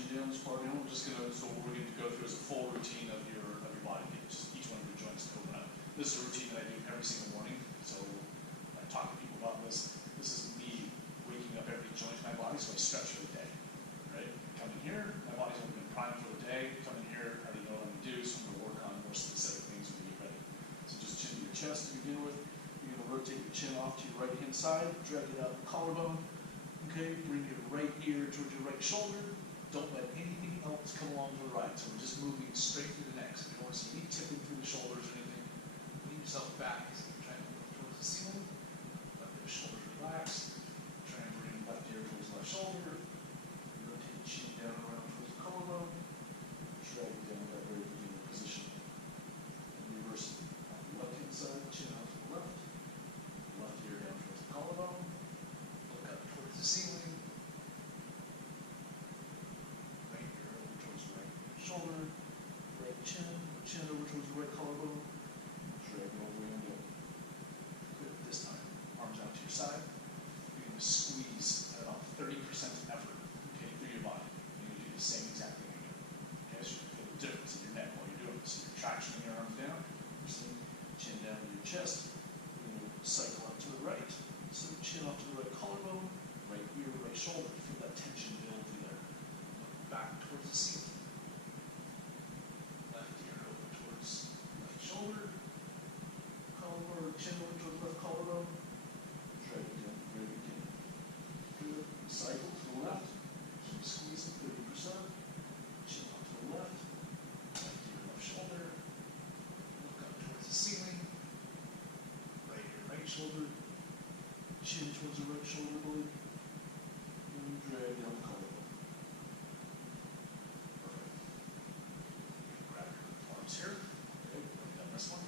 chin down, this part down. We're just gonna, so what we're going to go through is a full routine of your body. Just each one of your joints to open up. This is a routine that I do every single morning. So I talk to people about this. This is me waking up every joint in my body, so I stretch for the day. Right? Come in here, my body's already been primed for the day. Come in here, I already know what I'm gonna do, so I'm gonna work on more specific things when you get ready. So just chin to your chest to begin with. You're gonna rotate your chin off to your right hand side, drag it out the collarbone. Okay, bring your right ear towards your right shoulder. Don't let anything else come along to the right. So we're just moving straight through the neck. So you don't want to see any tipping through the shoulders or anything. Lean yourself back as you're trying to look towards the ceiling. Let the shoulders relax. Try and bring left ear towards left shoulder. Rotate the chin down and around towards the collarbone. Drag it down to that very beginning position. And reverse it. On the left hand side, chin out to the left. Left ear down towards the collarbone. Look up towards the ceiling. Right ear over towards the right shoulder. Right chin over towards the right collarbone. Drag it all the way in. Good. This time, arms out to your side. You're going to squeeze at about 30% effort, okay, through your body. You're going to do the same exact thing again. Okay, so you feel the difference in your neck while you're doing it. So you're tractioning your arms down. See, chin down to your chest. You're going to cycle up to the right. So chin up to the right collarbone, right ear, right shoulder. Feel that tension build through there. Look back towards the ceiling. Left ear over towards left shoulder. Collarbone, chin over towards left collarbone. Drag it down to the very beginning. Good. Cycle to the left. Keep squeezing 30%. Chin up to the left. Left ear, left shoulder. Look up towards the ceiling. Right ear, right shoulder. Chin towards the right shoulder blade. And drag down the collarbone. Perfect. Grab your arms here. Okay, we've done this one.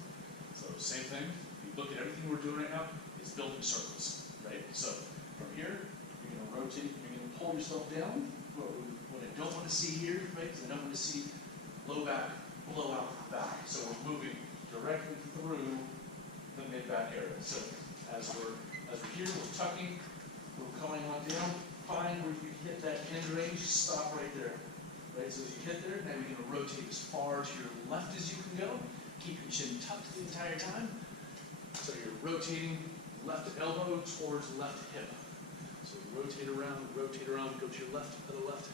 So same thing. If you look at everything we're doing right now, it's building circles, right? So from here, you're going to rotate, you're going to pull yourself down. What I don't want to see here, right, is I don't want to see low back blow out the back. So we're moving directly through the mid-back area. So as we're here, we're tucking, we're coming on down. Find where you hit that end range, stop right there. Right, so as you hit there, now you're going to rotate as far to your left as you can go. Keep your chin tucked the entire time. So you're rotating left elbow towards left hip. So rotate around, go to your left, other left.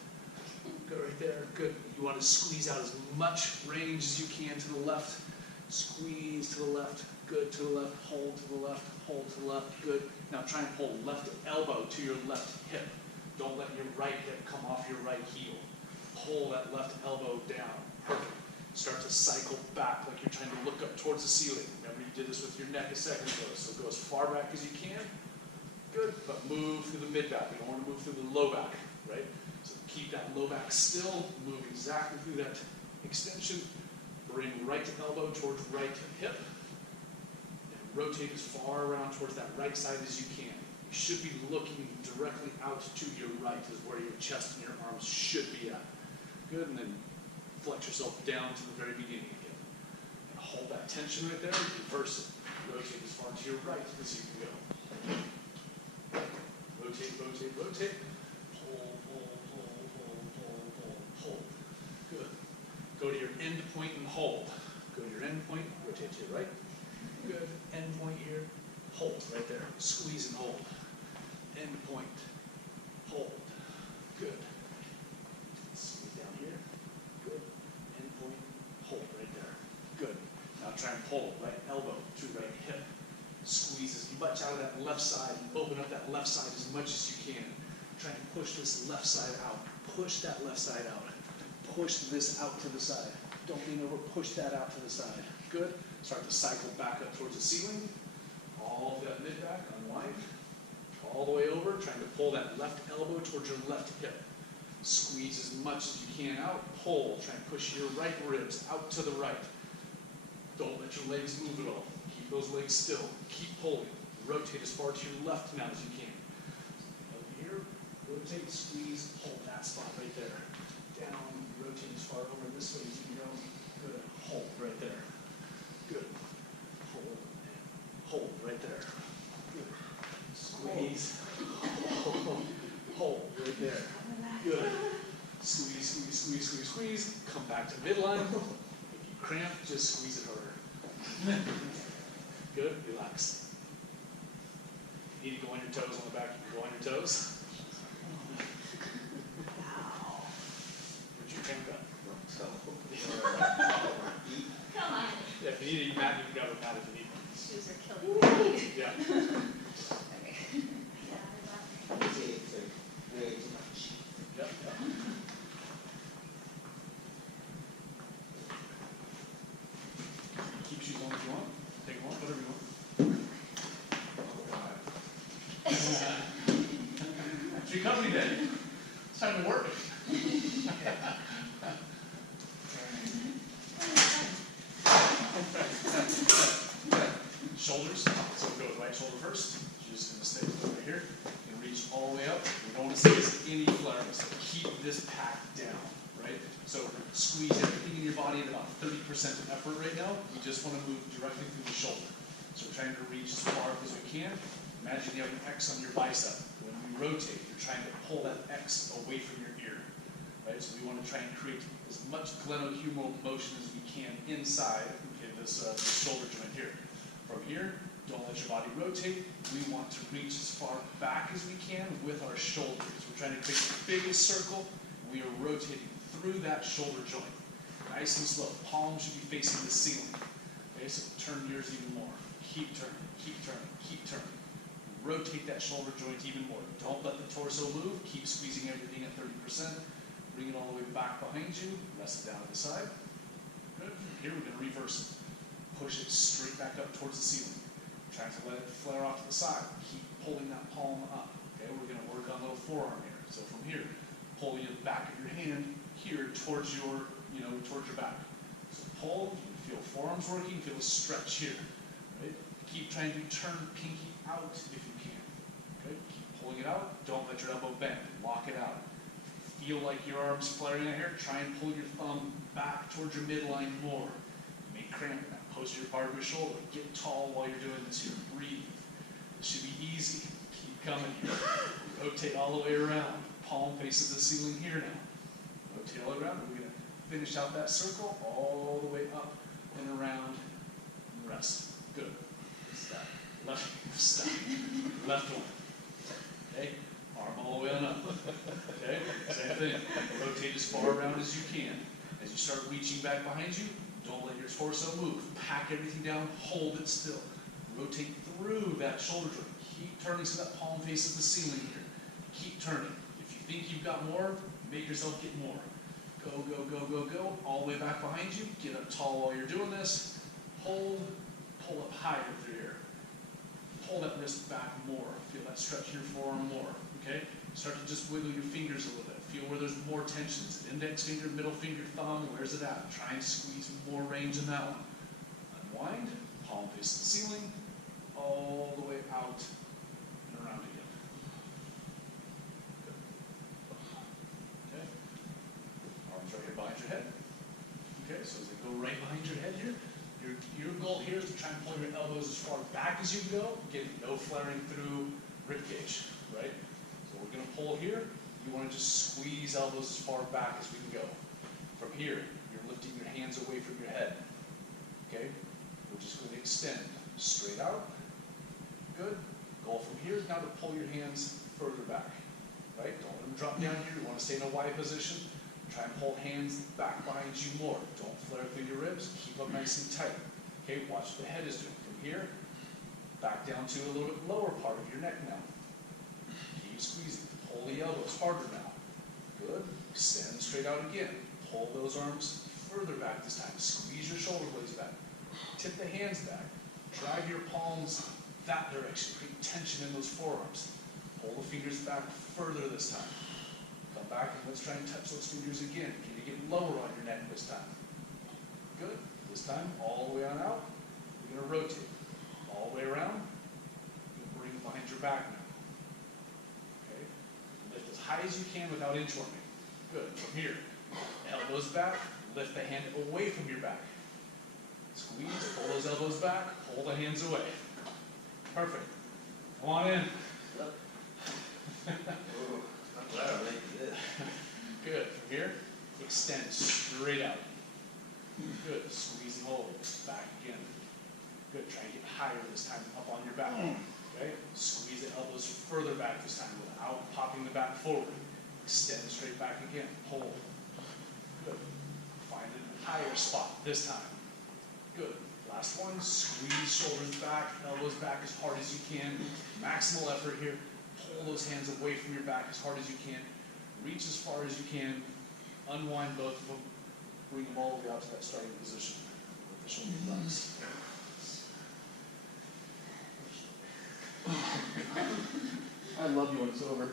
Go right there, good. You want to squeeze out as much range as you can to the left. Squeeze to the left, good, to the left, hold to the left, hold to the left, good. Now try and pull left elbow to your left hip. Don't let your right hip come off your right heel. Pull that left elbow down, perfect. Start to cycle back like you're trying to look up towards the ceiling. Remember you did this with your neck a second ago, so go as far back as you can. Good, but move through the mid-back. You don't want to move through the low back, right? So keep that low back still, move exactly through that extension. Bring right elbow towards right hip. And rotate as far around towards that right side as you can. You should be looking directly out to your right is where your chest and your arms should be at. Good, and then flex yourself down to the very beginning again. And hold that tension right there, reverse it. Rotate as far to your right as you can go. Rotate, rotate, rotate. Pull, pull, pull, pull, pull, pull, pull. Good. Go to your end point and hold. Go to your end point, rotate to your right. Good. End point here. Hold right there. Squeeze and hold. End point. Hold. Good. Squeeze down here. Good. End point. Hold right there. Good. Now try and pull right elbow to right hip. Squeeze as much out of that left side. Open up that left side as much as you can. Try and push this left side out. Push that left side out. Push this out to the side. Don't lean over. Push that out to the side. Good. Start to cycle back up towards the ceiling. All of that mid-back, unwind. All the way over, trying to pull that left elbow towards your left hip. Squeeze as much as you can out. Pull. Try and push your right ribs out to the right. Don't let your legs move at all. Keep those legs still. Keep pulling. Rotate as far to your left now as you can. Over here, rotate, squeeze, hold that spot right there. Down, rotate as far over this way as you can go. Good. Hold right there. Good. Hold and hold right there. Good. Squeeze. Hold right there. Good. Squeeze, Squeeze, squeeze, squeeze. Come back to midline. If you cramp, just squeeze it harder. Good, relax. If you need to go on your toes on the back, you can go on your toes. Where'd you cramp at? Come on. Yeah, if you need a mat, you can grab a mat if you need one. Shoes are killing me. Yeah. Okay. Yep. Keep shoes on if you want. Take them off, whatever you want. It's recovery day. It's time to work. Shoulders. So we'll go with right shoulder first. You're just going to stay over here and reach all the way up. We don't want to see any flaring, so keep this packed down, right? So squeeze everything in your body at about 30% of effort right now. We just want to move directly through the shoulder. So we're trying to reach as far up as we can. Imagine you have an X on your bicep. When we rotate, you're trying to pull that X away from your ear, right? So we want to try and create as much glenohumeral motion as we can inside, okay, this shoulder joint here. From here, don't let your body rotate. We want to reach as far back as we can with our shoulders. We're trying to create the biggest circle. We are rotating through that shoulder joint. Nice and slow. Palms should be facing the ceiling. Okay, so turn yours even more. Keep turning, keep turning, keep turning. Rotate that shoulder joint even more. Don't let the torso move. Keep squeezing everything at 30%. Bring it all the way back behind you. Rest it down to the side. Good. From here, we're going to reverse it. Push it straight back up towards the ceiling. Try to let it flare off to the side. Keep pulling that palm up. Okay, we're going to work on a little forearm here. So from here, pull the back of your hand here towards your, towards your back. So pull, you feel forearms working, feel a stretch here. Right? Keep trying to turn pinky out if you can. Okay, keep pulling it out. Don't let your elbow bend. Lock it out. Feel like your arm's flaring out here. Try and pull your thumb back towards your midline more. You may cramp in that posterior part of your shoulder. Get tall while you're doing this here. Breathe. This should be easy. Keep coming here. Rotate all the way around. Palm faces the ceiling here now. Rotate all the way around. We're going to finish out that circle all the way up and around and rest. Good. Stop. Left. Stop. Left one. Okay. Arm all the way on up. Okay. Same thing. Rotate as far around as you can. As you start reaching back behind you, don't let your torso move. Pack everything down. Hold it still. Rotate through that shoulder joint. Keep turning so that palm faces the ceiling here. Keep turning. If you think you've got more, make yourself get more. Go, go, go, go, go. All the way back behind you. Get up tall while you're doing this. Hold. Pull up higher through here. Pull that wrist back more. Feel that stretch in your forearm more. Okay? Start to just wiggle your fingers a little bit. Feel where there's more tension. Is it index finger, middle finger, thumb? Where's it at? Try and squeeze more range in that one. Unwind. Palm face the ceiling. All the way out and around again. Good. Okay. Arms right here behind your head. Okay, so as they go right behind your head here, your goal here is to try and pull your elbows as far back as you can go, get no flaring through rib cage, right? So we're going to pull here. You want to just squeeze elbows as far back as we can go. From here, you're lifting your hands away from your head. Okay? We're just going to extend straight out. Good. Goal from here is now to pull your hands further back. Right? Don't let them drop down here. You want to stay in a Y position. Try and pull hands back behind you more. Don't flare through your ribs. Keep them nice and tight. Okay? Watch what the head is doing. From here, back down to a little bit lower part of your neck now. Keep squeezing. Pull the elbows harder now. Good. Extend straight out again. Pull those arms further back this time. Squeeze your shoulder blades back. Tip the hands back. Drive your palms that direction. Create tension in those forearms. Pull the fingers back further this time. Come back and let's try and touch those fingers again. Can you get lower on your neck this time? Good. This time, all the way on out. We're going to rotate. All the way around. You're going to bring it behind your back now. Okay? Lift as high as you can without inchworming. Good. From here, elbows back. Lift the hand away from your back. Squeeze, pull those elbows back, pull the hands away. Perfect. Come on in. I'm glad I made this. Good. From here, put extend straight out. Good, squeeze and hold, back again. Good, try and get higher this time, up on your back. Okay, squeeze the elbows further back this time without popping the back forward. Extend straight back again, hold. Good, find a higher spot this time. Good, last one, squeeze shoulders back, elbows back as hard as you can. Maximal effort here, pull those hands away from your back as hard as you can. Reach as far as you can, unwind both of them, bring them all the way out to that starting position with the shoulder blocks. I love you when it's over.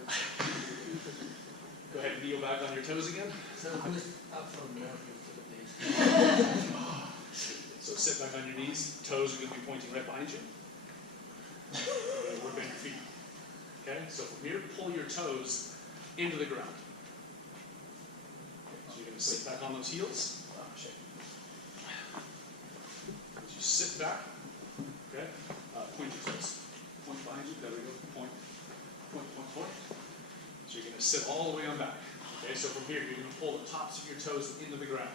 Go ahead and kneel back on your toes again. So who's up from the please? So sit back on your knees, toes are going to be pointing right behind you. Work on your feet. Okay, so from here, pull your toes into the ground. So you're going to sit back on those heels. As you sit back, okay, point your toes. Point behind you, there we go, point, point, point, point. So you're going to sit all the way on back. Okay, so from here, you're going to pull the tops of your toes into the ground.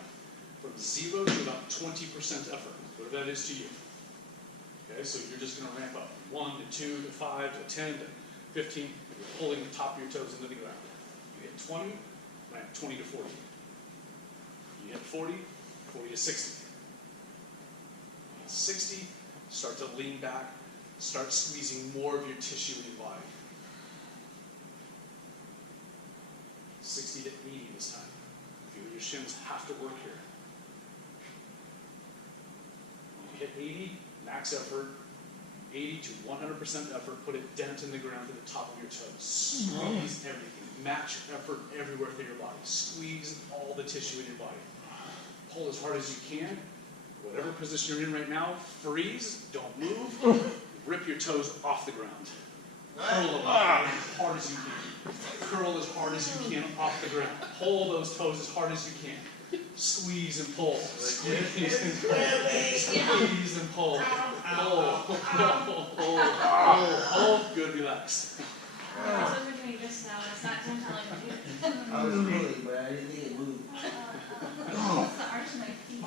From 0 to about 20% effort, whatever that is to you. Okay, so you're just going to ramp up. 1 to 2 to 5 to 10 to 15. You're pulling the top of your toes into the ground. You hit 20, ramp 20 to 40. You hit 40, 40 to 60. You hit 60, start to lean back. Start squeezing more of your tissue in your body. 60 to 80 this time. Feel your shins have to work here. When you hit 80, max effort. 80 to 100% effort, put a dent in the ground to the top of your toes. Squeeze everything. Match effort everywhere through your body. Squeeze all the tissue in your body. Pull as hard as you can. Whatever position you're in right now, freeze, don't move. Rip your toes off the ground. Curl them as hard as you can. Curl as hard as you can off the ground. Pull those toes as hard as you can. Squeeze and pull. Squeeze and pull. Squeeze and pull. Hold. Good, relax. That's what we're doing just now. It's not him telling me. I was feeling, but I didn't think it moved. It's the arch of my feet.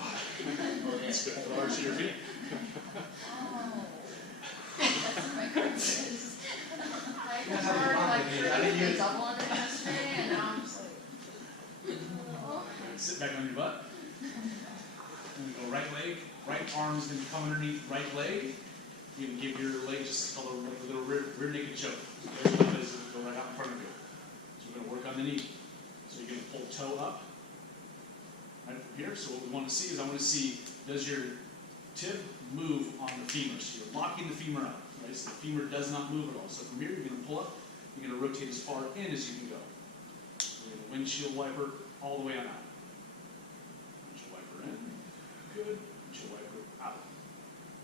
That's good. The arch of your feet. Oh. That's my crutches. I heard like double on it yesterday, and now I'm just like, oh. Sit back on your butt. And go right leg. Right arm is going to come underneath right leg. You can give your leg just a little rear naked choke. So there's one that is going to go right out in front of you. So we're going to work on the knee. So you're going to pull toe up. Right from here. So what we want to see is I want to see, does your tib move on the femur? So you're locking the femur out. Right? So the femur does not move at all. So from here you're going to pull up. You're going to rotate as far in as you can go. We're going to windshield wiper all the way on out. Windshield wiper in. Good. Windshield wiper out.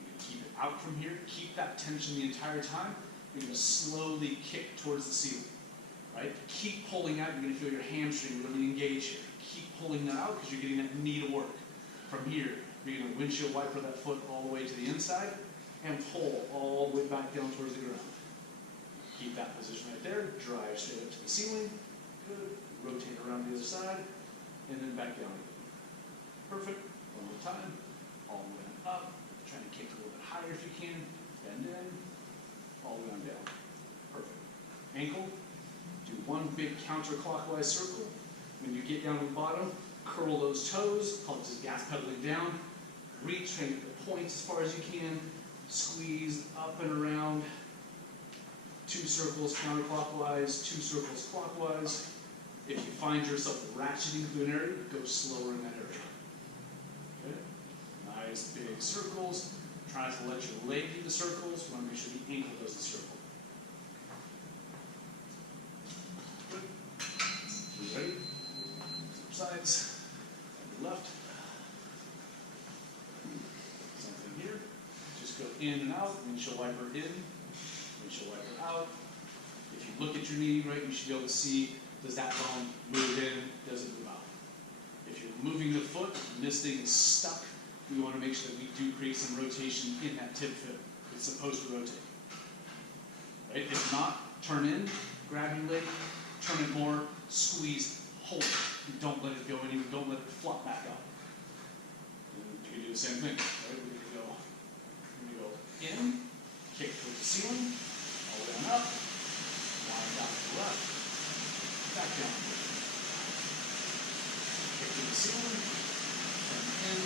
You're going to keep it out from here. Keep that tension the entire time. You're going to slowly kick towards the ceiling. Right? Keep pulling out. You're going to feel your hamstring really engage here. Keep pulling that out because you're getting that knee to work. From here, you're going to windshield wiper that foot all the way to the inside and pull all the way back down towards the ground. Keep that position right there. Drive straight up to the ceiling. Good. Rotate around the other side and then back down again. Perfect. One more time. All the way up. Trying to kick a little bit higher if you can. Bend in. All the way on down. Perfect. Ankle. Do one big counterclockwise circle. When you get down to the bottom, curl those toes. Call it just gas pedaling down. Reach, try and get the points as far as you can. Squeeze up and around. 2 circles counterclockwise, 2 circles clockwise. If you find yourself ratcheting through an area, go slower in that area. Okay? Nice big circles. Try not to let your leg do the circles. You want to make sure the ankle does the circle. Good. So you ready? Sides. Left. Something here. Just go in and out. Windshield wiper in. Windshield wiper out. If you look at your knee, right, you should be able to see, does that bone move in, does it move out? If you're moving the foot and this thing is stuck, we want to make sure that we do create some rotation in that tib fit. It's supposed to rotate. Right? If not, turn in, grab your leg, turn it more, squeeze, hold it. Don't let it go anywhere, don't let it flop back up. And you can do the same thing, right? We're gonna go in, kick towards the ceiling, all the way on up, wind out to the left, back down. Kick to the ceiling, turn in,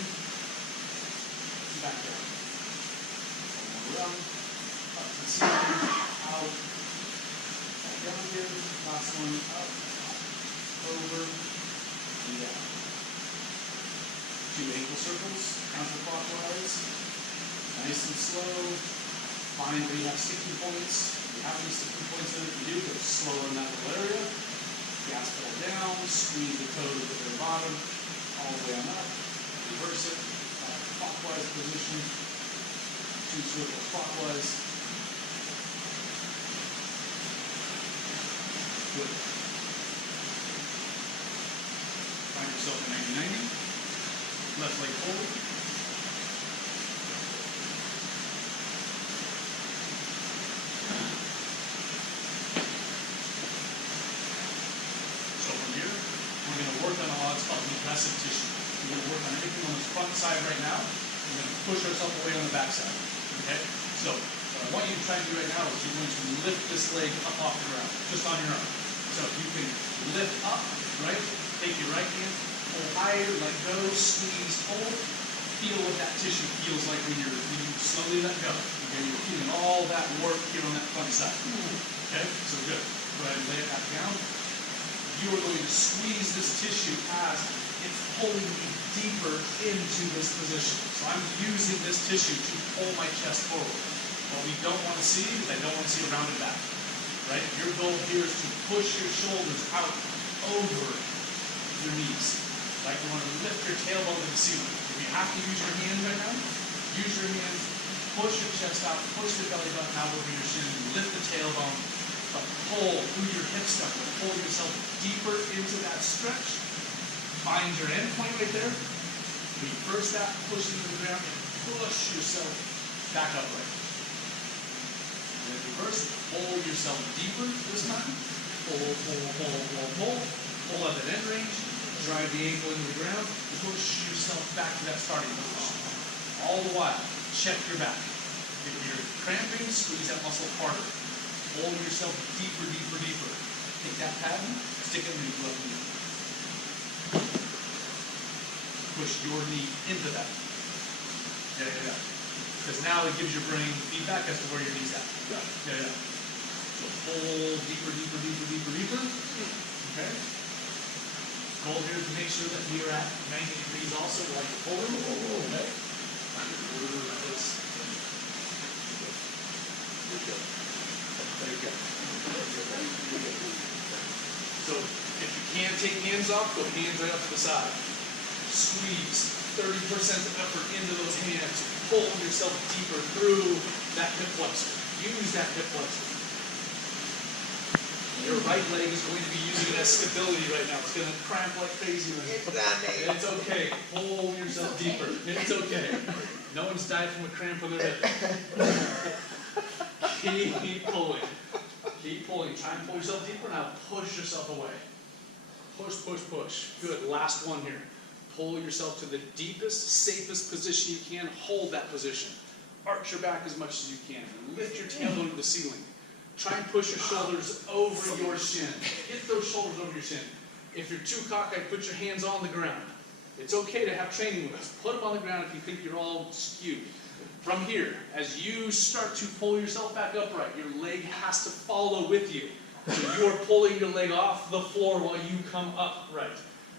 back down. One more round, up to the ceiling, out, back down here, last one, up, over, and down. 2 ankle circles, counterclockwise, nice and slow. Find where you have sticking points. If you have any sticking points in it, you do, go slower in that little area. Gas pedal down, squeeze the toes at the very bottom, all the way on up, reverse it, clockwise position, 2 circles clockwise. Good. Find yourself in 90-90. Left leg forward. So from here, we're going to work on a lot of stuff in the aggressive tissue. We're going to work on anything on this front side right now. We're going to push ourselves away on the back side. Okay? So what I want you to try to do right now is you're going to lift this leg up off the ground, just on your own. So you can lift up, right? Take your right hand, pull higher, let go, squeeze, hold. Feel what that tissue feels like when you slowly let go. Okay, you're feeling all that work here on that front side. Okay, so good. Go ahead and lay it back down. You are going to squeeze this tissue as it's pulling me deeper into this position. So I'm using this tissue to pull my chest forward. What we don't want to see is I don't want to see a rounded back. Right? Your goal here is to push your shoulders out over your knees. Right? You want to lift your tailbone to the ceiling. If you have to use your hands right now, use your hands, push your chest out, push the belly button out over your shin, lift the tailbone, but pull through your hip stuff, pull yourself deeper into that stretch. Find your end point right there. Reverse that, push into the ground, and push yourself back upright. And then reverse, pull yourself deeper this time. Pull, pull, pull, pull, pull. Pull at that end range. Drive the ankle into the ground, push yourself back to that starting position. All the while, check your back. If you're cramping, squeeze that muscle harder. Pull yourself deeper, deeper, deeper. Take that pattern, stick it into your left knee. Push your knee into that. Yeah. Because now it gives your brain feedback as to where your knee's at. Yeah. So pull deeper, deeper, deeper, deeper, deeper. Okay. Goal here is to make sure that we are at 90 degrees also while you're pulling. Okay? There you go. So if you can't take hands off, go hands right up to the side. Squeeze 30% of effort into those hands. Pull yourself deeper through that hip flexor. Use that hip flexor. Your right leg is going to be using it as stability right now. It's going to cramp like crazy. It's okay. Pull yourself deeper. It's okay. No one's died from a cramp with their hip. Keep pulling. Keep pulling. Try and pull yourself deeper. Now push yourself away. Push, push, push. Good. Last one here. Pull yourself to the deepest, safest position you can. Hold that position. Arch your back as much as you can. Lift your tailbone to the ceiling. Try and push your shoulders over your shin. Get those shoulders over your shin. If you're too cockeyed, put your hands on the ground. It's okay to have training with us. Put them on the ground if you think you're all skewed. From here, as you start to pull yourself back upright, your leg has to follow with you. So you are pulling your leg off the floor while you come upright.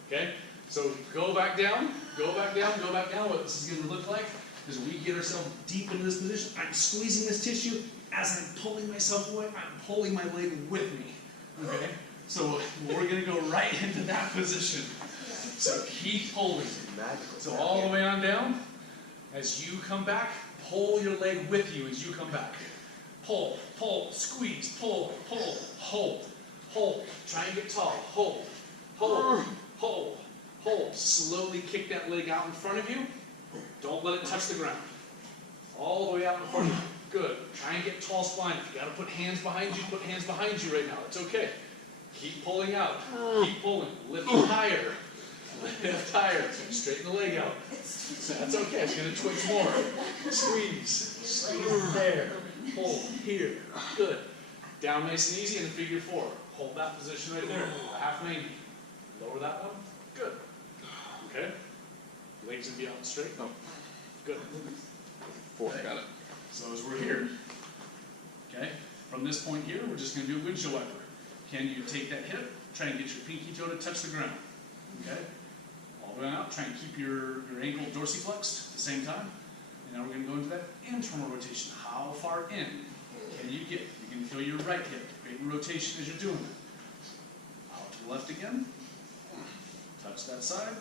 Okay? So go back down, go back down, go back down. What this is going to look like is we get ourselves deep into this position. I'm squeezing this tissue. As I'm pulling myself away, I'm pulling my leg with me. Okay? So we're going to go right into that position. So keep pulling. So all the way on down. As you come back, pull your leg with you as you come back. Pull, pull, squeeze, pull, pull, hold, hold. Try and get tall. Hold, hold, hold, hold. Slowly kick that leg out in front of you. Don't let it touch the ground. All the way out in front of you. Good. Try and get tall spine. If you got to put hands behind you, put hands behind you right now. It's okay. Keep pulling out. Keep pulling. Lift higher. Lift higher. Straighten the leg out. That's okay. It's going to twitch more. Squeeze. Squeeze there. Pull here. Good. Down nice and easy in the figure 4. Hold that position right there. A half 90. Lower that one. Good. Okay. Legs and be out straight. Oh. Good. 4, got it. So as we're here, okay, from this point here, we're just going to do a windshield wiper. Can you take that hip, try and get your pinky toe to touch the ground, okay? All the way out, try and keep your ankle dorsiflexed at the same time. And now we're going to go into that internal rotation. How far in can you get? You can feel your right hip creating rotation as you're doing it. Out to the left again. Touch that side.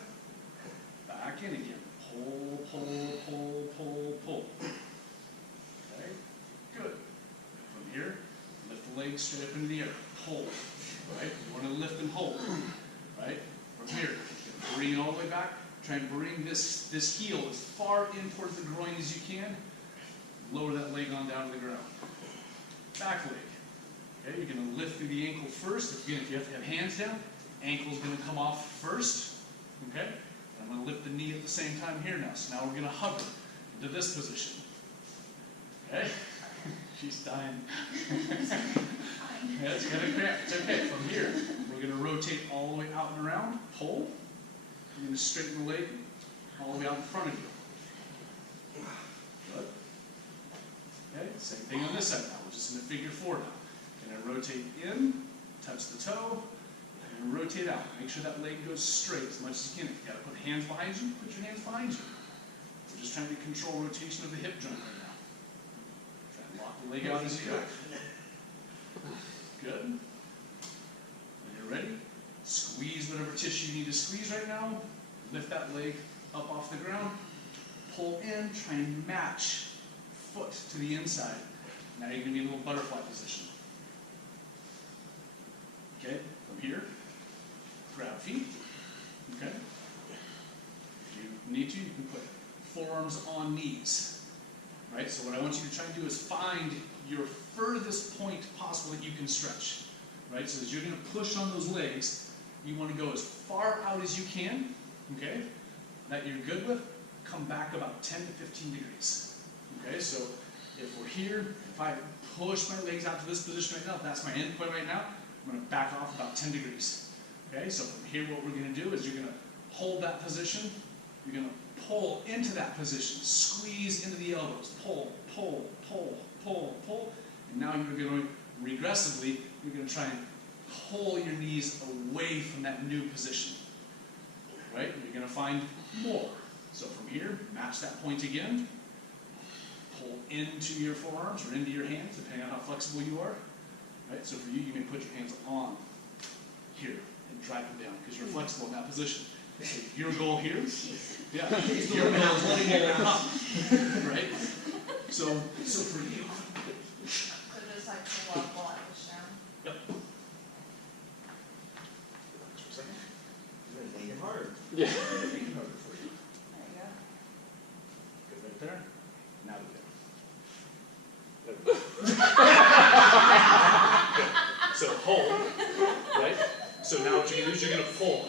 Back in again. Pull, pull, pull, pull, pull. Okay, good. From here, lift the legs straight up into the air. Pull, right? You want to lift and hold, right? From here, bring it all the way back. Try and bring this heel as far in towards the groin as you can. Lower that leg on down to the ground. Back leg. Okay, you're going to lift through the ankle first. Again, if you have to have hands down, ankle's going to come off first. Okay? I'm going to lift the knee at the same time here now. So now we're going to hover into this position. Okay? She's dying. Yeah, it's going to cramp. It's okay. From here, we're going to rotate all the way out and around. Pull. You're going to straighten the leg all the way out in front of you. Good. Okay, same thing on this side now. We're just in the figure 4 now. Going to rotate in, touch the toe, and rotate out. Make sure that leg goes straight as much as you can. If you got to put hands behind you, put your hands behind you. We're just trying to control rotation of the hip joint right now. Try and lock the leg out as you go. Good. When you're ready, squeeze whatever tissue you need to squeeze right now. Lift that leg up off the ground. Pull in, try and match foot to the inside. Now you're going to be in a little butterfly position. Okay, from here, grab feet. Okay. If you need to, you can put forearms on knees. Right? So what I want you to try and do is find your furthest point possible that you can stretch. Right? So as you're going to push on those legs, you want to go as far out as you can. Okay? That you're good with. Come back about 10 to 15 degrees. Okay? So if we're here, if I push my legs out to this position right now, if that's my end point right now, I'm going to back off about 10 degrees. Okay, so from here what we're going to do is you're going to hold that position. You're going to pull into that position. Squeeze into the elbows. Pull, pull, pull, pull, pull. And now you're going to regressively, you're going to try and pull your knees away from that new position. Right? You're going to find more. So from here, match that point again. Pull into your forearms or into your hands, depending on how flexible you are. Right? So for you, you may put your hands on here and drag them down because you're flexible in that position. So your goal here, yeah, your goal is letting it up, right? So for you. So just like pull up while I push down. Yep. Just for a second. You're gonna make it hard. Yeah. Make it harder for you. There you go. Good right there. Now do that. So hold, right? So now what you're going to do is you're going to pull.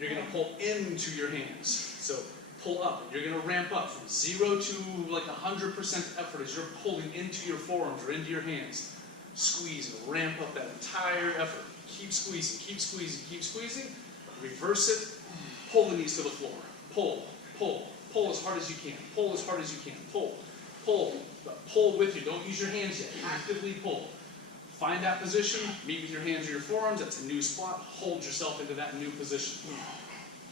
You're going to pull into your hands. So pull up. You're going to ramp up from 0 to like 100% effort as you're pulling into your forearms or into your hands. Squeeze and ramp up that entire effort. Keep squeezing, keep squeezing, keep squeezing. Reverse it. Pull the knees to the floor. Pull, pull, pull as hard as you can. Pull as hard as you can. Pull, pull, but pull with you. Don't use your hands yet. Actively pull. Find that position, meet with your hands or your forearms, that's a new spot, hold yourself into that new position.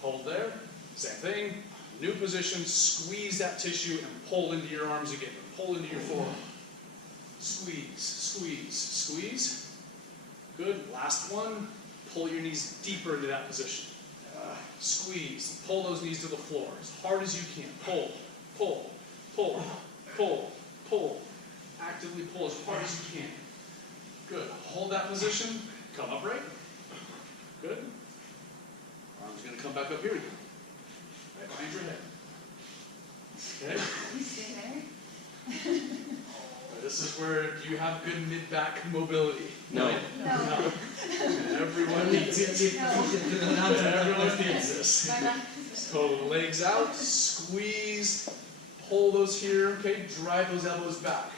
Hold there, same thing, new position, squeeze that tissue and pull into your arms again, pull into your forearm. Squeeze, squeeze, squeeze. Good, last one, pull your knees deeper into that position. Squeeze, pull those knees to the floor as hard as you can. Pull, pull, pull, pull, pull. Actively pull as hard as you can. Good. Hold that position. Come upright. Good. Arms going to come back up here again. Right behind your head. Okay. You stay there. This is where you have good mid-back mobility. No. No. Everyone needs it. Everyone needs this. So legs out, squeeze, pull those here, okay? Drive those elbows back.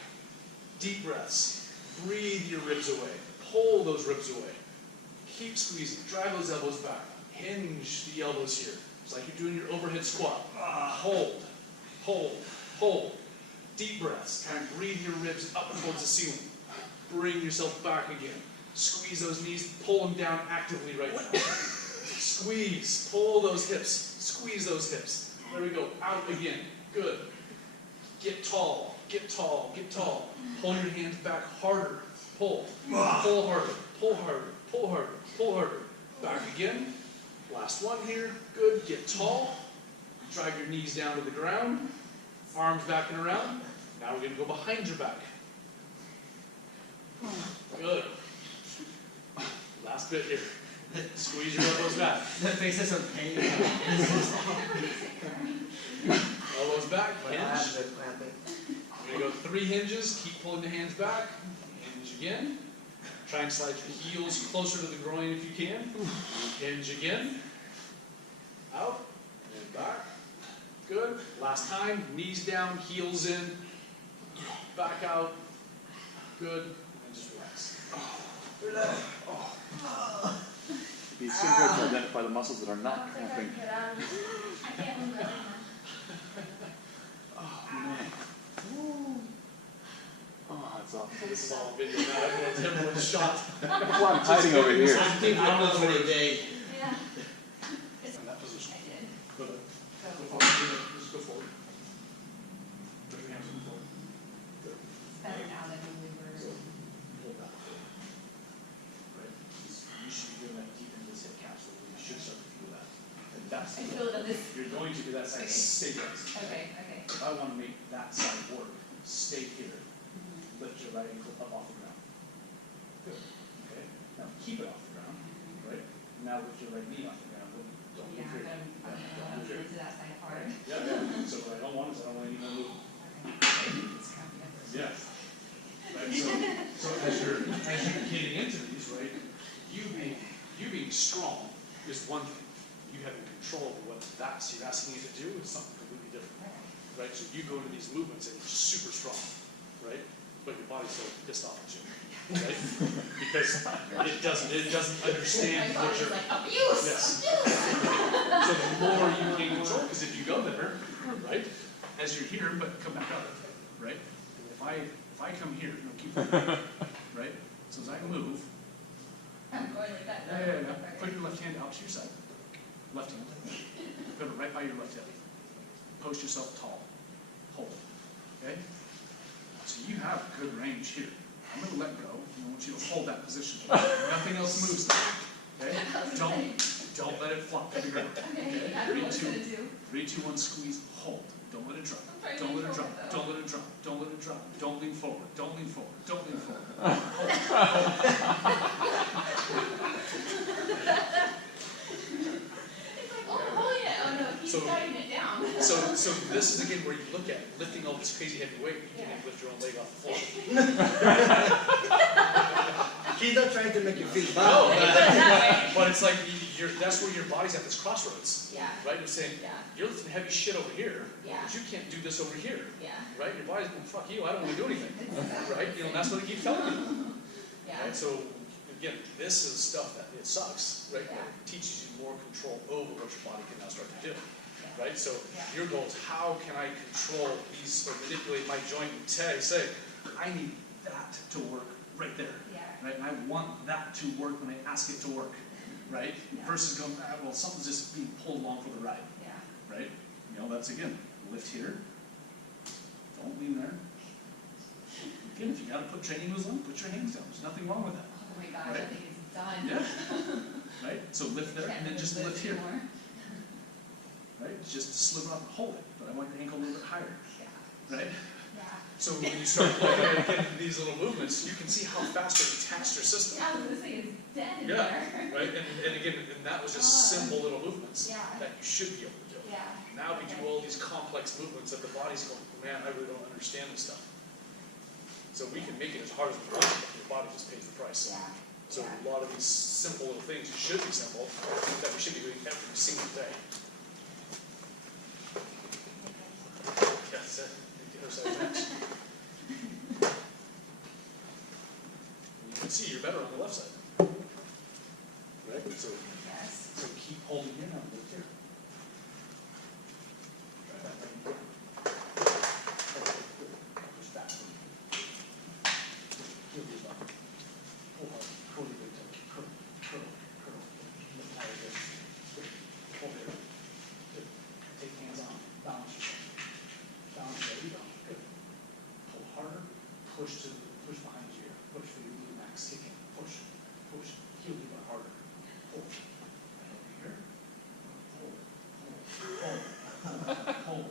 Deep breaths. Breathe your ribs away. Pull those ribs away. Keep squeezing. Drive those elbows back. Hinge the elbows here. It's like you're doing your overhead squat. Hold, hold, hold. Deep breaths. Kind of breathe your ribs up towards the ceiling. Bring yourself back again. Squeeze those knees. Pull them down actively right now. Squeeze. Pull those hips. Squeeze those hips. There we go. Out again. Good. Get tall. Get tall. Get tall. Pull your hands back harder. Pull. Pull harder. Pull harder. Pull harder. Pull harder. Back again. Last one here. Good. Get tall. Drive your knees down to the ground. Arms back and around. Now we're going to go behind your back. Good. Last bit here. Squeeze your elbows back. The faces are pain. Elbows back. My abs Hinge. are clamping. We're going to go 3 hinges. Keep pulling the hands back. Hinge again. Try and slide your heels closer to the groin if you can. Hinge again. Out. And back. Good. Last time. Knees down, heels in. Back out. Good. And just relax. Relax. It'd be so good to identify the muscles that are not cramping. I can't move that Oh, man. Oh, that's awesome. This is all video now. Everyone's shot. That's why I'm hiding over here. I think I'm not for the day. Yeah. In that position. I did. Go ahead. Go forward. Just go forward. Put your hands on the floor. Good. It's better now than when we were. So, hold that. Right? You should be doing that deep into this hip capsule. You should start to feel that. And that's I feel it on this. You're going to do that side. Okay. Stay there. Okay, okay. If I want to make that side work, stay here. Lift your right ankle up off the ground. Good. Okay? Now keep it off the ground. Right? Now lift your right knee off the ground. Don't Yeah, move here. I'm gonna go into that side hard. Yeah, yeah. So what I don't want is I don't want anyone to move. Okay. It's cramping up first. Yes. Right, so as you're getting into these, right, you being strong is one thing. You having control over what that's you're asking you to do is something completely different. Right? So you go into these movements and you're super strong, right? But your body's so pissed off at you. Right? Because it doesn't understand My what body's you're like, abuse! Yes. Abuse! So the more you gain control, because if you go there, right, as you're here, but come back up, right? If I come here, no, keep going, right? So as I move, I'm going like that. Put your left hand out to your side. Left hand. Put it right by your left hip. Post yourself tall. Hold. Okay? So you have good range here. I'm going to let go. I want you to hold that position. Nothing else moves there. Okay? Don't let it flop to the ground. Okay, I don't know what it's gonna do. 3, 2, 1, squeeze, hold. Don't let it drop. I'm trying to Don't let lean it drop. forward, Don't let it drop. Don't let it drop. Don't lean forward. Don't lean forward. Don't lean forward. It's like, oh, I'm holding it. Oh no, he's So- guiding it down. So this is again where you look at lifting all this crazy heavy weight. You can't even lift your own leg off the floor. He's not trying to make you feel No, bad. but it's like that's where your body's at this crossroads, Yeah, right? You're saying yeah, you're lifting heavy shit over here, yeah, but you can't do this over here, yeah. right? Your body's going, fuck you, I don't want to do anything, It's right? You know, and that's what they keep telling you. Yeah, Right? So again, this is stuff that it sucks, right? Yeah. But it teaches you more control over what your body can now start to do, yeah, right? So Yeah. your goal is how can I control these or manipulate my joint and say, I need that to work right there. yeah, Right? And I want that to work when I ask it to work, right? Yeah. Versus going, well, something's just being pulled along for the ride, yeah. right? You know, that's again, lift here. Don't lean there. Again, if you gotta put training wheels on, put your hands down. There's nothing wrong with that, Oh my gosh, I Right? think it's done. yeah? Right? So lift there, Can't and then really just lift here, anymore. right? Just slip it up and hold it, but I want your ankle a little bit higher, Yeah, right? yeah. So when you start looking at getting into these little movements, you can see how fast it taxed your system. Yeah, I was gonna say it's dead in Yeah, there. right? And again, and that was just simple little movements Yeah. that you should be able to do. Yeah. Now we Okay. do all these complex movements that the body's going, man, I really don't understand this stuff. So we can make it as hard as we want, but your body just pays the price. Yeah, So a lot of these simple little things should be simple, that we should be doing every single day. Yes, the other side next. You can see you're better on the left side. Right? So Yes. keep holding here now, lift here. Try that right here. Push back. Heel your bum. Pull hard. Curl your big toe. Curl, curl, curl. Lift higher here. Good. Hold here. Good. Take hands on. Balance yourself. Balance. There you go. Good. Pull harder. Push behind your ear. Push for your glute max. Kick in. Push. Push. Heel your butt harder. Pull. And over here. Pull. Pull. Pull. Pull.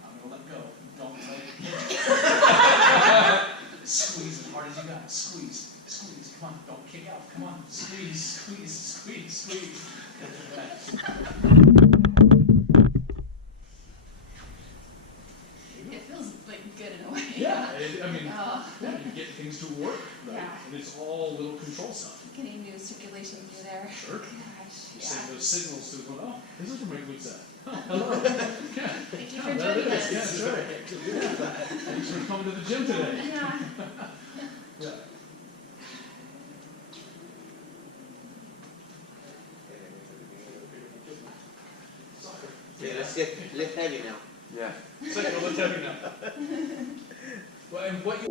I'm gonna let go. Don't let it hit. Squeeze as hard as you got. Squeeze. Squeeze. Come on. Don't kick out. Come on. Squeeze. Squeeze. Squeeze. Squeeze. It feels like good in a way. Yeah. I mean, Oh, yeah, you get things to work, right? Yeah. And it's all little control stuff. getting new circulation through there. Sure. Gosh, You yeah. send those signals to the oh, this is where my glutes at. Oh, hello. Yeah. Thank you Yeah, for there it joining is. us. Yeah, sure. Thanks for coming to the gym today. Yeah. Yeah. Yeah, let's have you now. Yeah. So, let's have you now. Well, and what you